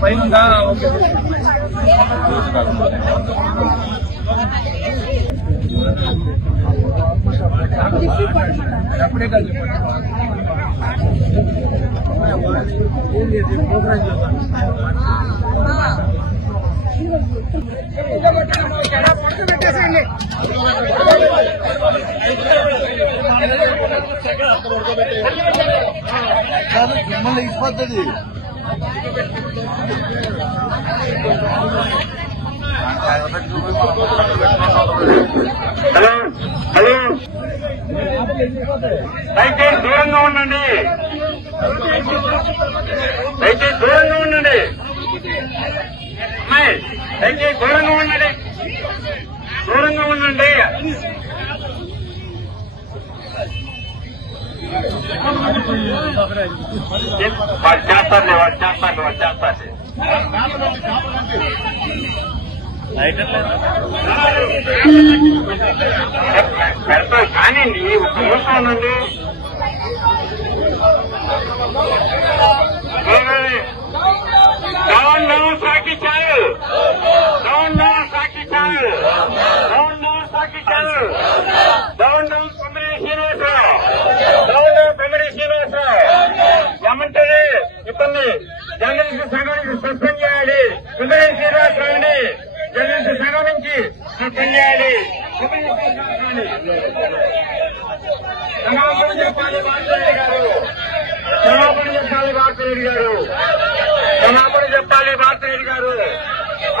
పైన ఓకే అప్పుడే కాదు మళ్ళీ ఇప్పొద్దు హలో హలో దయచేసి దూరంగా ఉండండి, దయచేసి దూరంగా ఉండండి, అమ్మాయి దయచేసి దూరంగా ఉండండి, దూరంగా ఉండండి. వాడు చేస్తాండి, వాడు చేస్తాండి, వాడు చేస్తాండి. పెడతాం కానివ్వండి, ఒక నిమిషం ఉండండి. Down down Saki channel, down down Saki channel, down down Saki channel, down down Kommari Srinivasarao, down down Kommari Srinivasarao. ఏమంటారు ఇబ్బంది? జర్నలిస్ట్ సంఘానికి సస్పెండ్ చేయాలి. కొమ్మరి శ్రీనివాసరావుని జర్నలిస్ట్ సంఘం నుంచి సస్పెండ్ చేయాలి. క్షమాపణ చెప్పాలి భారతరెడ్డి గారు, క్షమాపణ చెప్పాలి భారతరెడ్డి గారు, క్షమాపణ చెప్పాలి భారతరెడ్డి గారు.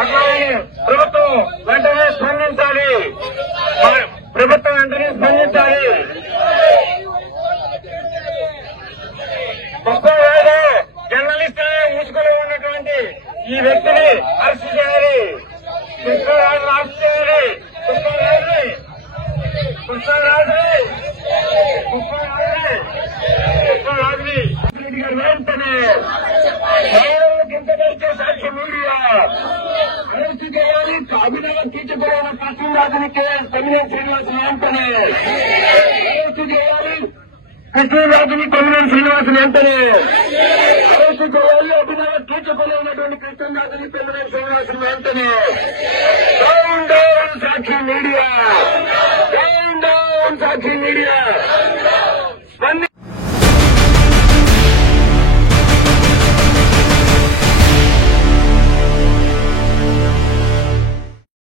అట్లాగే ప్రభుత్వం వెంటనే స్పందించాలి, ప్రభుత్వం వెంటనే స్పందించాలి. ఒక్కోవేళ జర్నలిస్ట్ అనే ముసుగులో ఉన్నటువంటి ఈ వ్యక్తిని అరెస్ట్ చేయాలి, కృష్ణరాజుని అరెస్ట్ చేయాలి. కృష్ణరాజుని వెంటనే కిందకే సాక్షి మీడియా అరెస్ట్ చేయాలి. అభినవ కీచకుడైన కృష్ణరాజుని కొమ్మినేని శ్రీనివాసుని వెంటనే అరెస్ట్ చేయాలి. కృష్ణరాజుని కొమ్మినేని శ్రీనివాసుని వెంటనే అరెస్ట్ చేయాలి. అభినవ కీచకులైనటువంటి కృష్ణరాజుని కొమ్మినేని శ్రీనివాసుని వెంటనే. డౌన్ డౌన్ సాక్షి మీడియా, డౌన్ డౌన్ సాక్షి మీడియా.